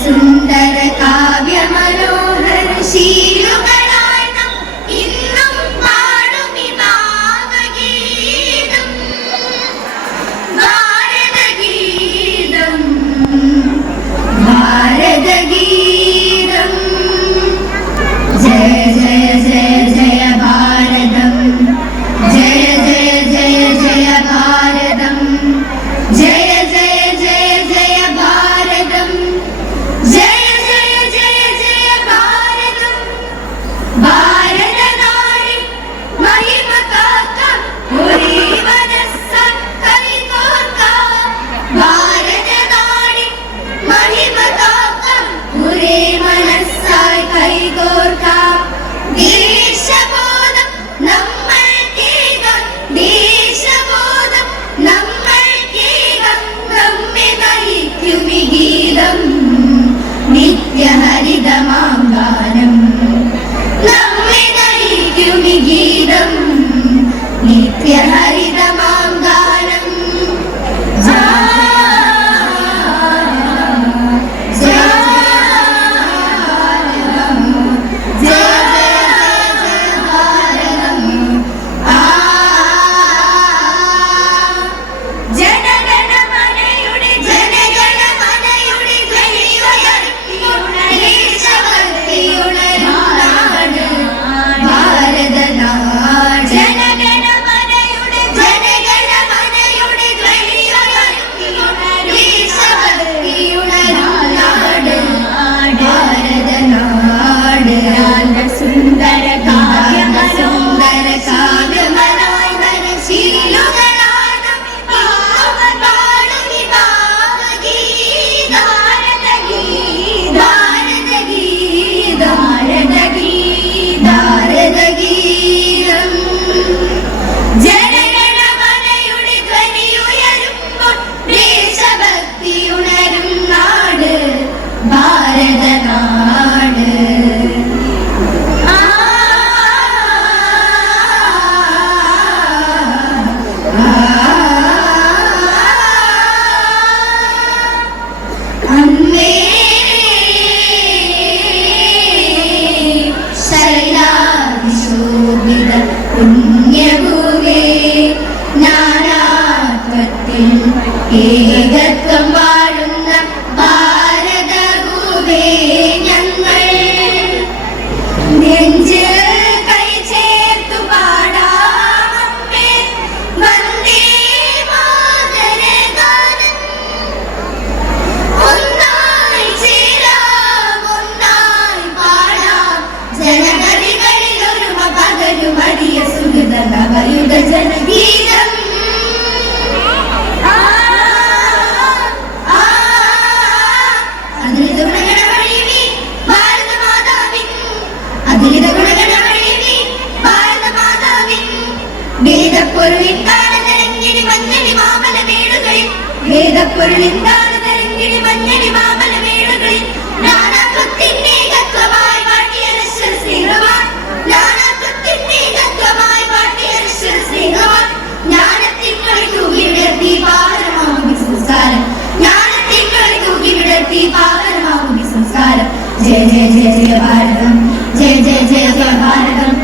സുന്ദര കാവ്യ മനോഹര ശീലുകളായ ഇന്നും പാടുമി ഭാവഗീതം ഭാരതഗീതം ഭാരതഗീതം ജയ ജയ ജയ ജയ ഭാരതം ജയ ജയ ജയ ജയ ഭാരതം ജയ നിത്യഹരിതമാം ഗാനം നമ്മെ നയിക്കുമി ഗീതം നിത്യഹരിതമാം ഗാനം പുണ്യഭൂമേ നാനാത്വത്തിൽ ഏകത്വം വാഴുന്ന ഭാരതഭൂമേ ഞങ്ങൾ നെഞ്ചിൽ കൈ ചേർത്തു പാടാമേ വന്ദേ മാതരഗാനം ഒന്നായി ചേരാം ഒന്നായി പാടാം ജനഗതികളിൽ ഒരുമ പകരും മടിയ സുഹൃത നവയുഗ ജനഗീതം ജയ ജയ ജയ ജയ ഭാരതം ജയ ജയ ജയ ജയ ഭാരതം